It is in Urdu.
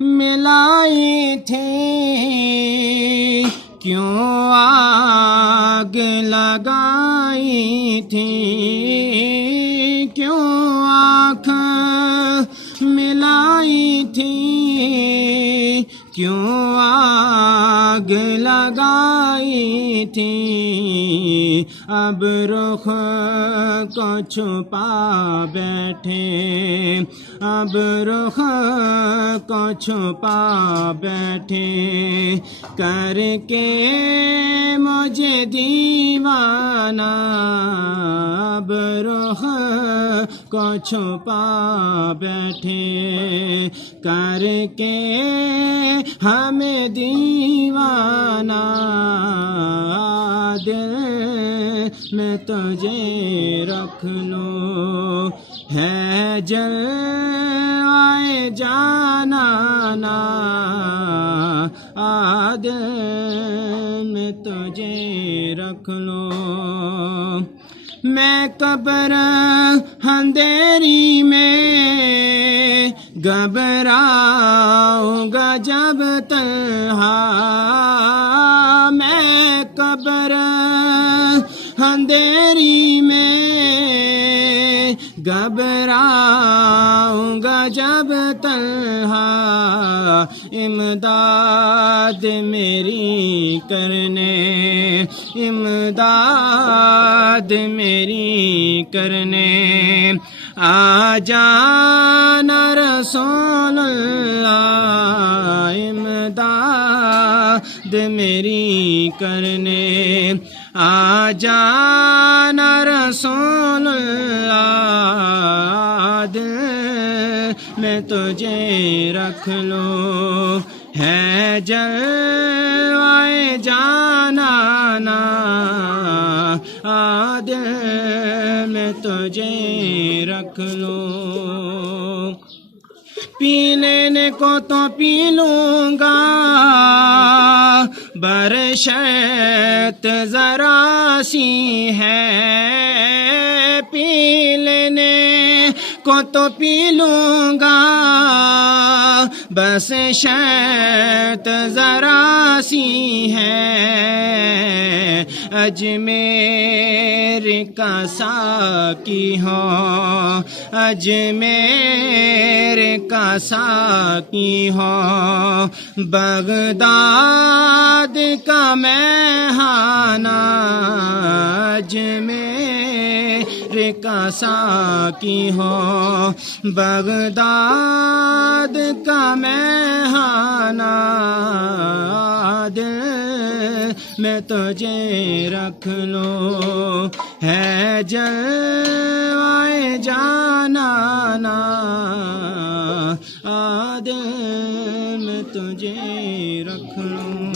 ملائی تھی، کیوں آگ لگائی تھی، کیوں آنکھ ملائی تھی، کیوں آگ لگائی تھی، اب رخ کو چھپا بیٹھے، اب رخ کو چھپا بیٹھے، کر کے مجھے دیوانہ، اب رخ کو چھپا بیٹھے، کر کے ہمیں دیوانہ، دل میں تجھے رکھ لوں، ہے جلوائے جانانا، دل میں تجھے رکھ لوں، میں قبر اندھیری میں گھبراؤں گا جب تنہا، میں قبر اندھیری میں گھبراؤں گا جب تنہا، امداد میری کرنے، امداد میری کرنے، آ جانا رسول اللہ، امداد میری کرنے، آ جانا رسول اللہ، دل میں تجھے رکھ لوں، ہے جلوائے جانانا، دل میں تجھے رکھ لوں، پی لینے کو تو پی لوں گا، برشت ذرا سی ہے، پی لینے کو تو پی لوں گا، بس شرط ذرا سی ہے، اجمیر کا ساقی ہو، اجمیر کا ساقی ہو، بغداد کا میخانہ، اجمیر کا ساقی ہو، بغداد کا میخانہ، دل میں تجھے رکھ لوں، ہے جلوائے جانانا، دل میں تجھے رکھ لوں۔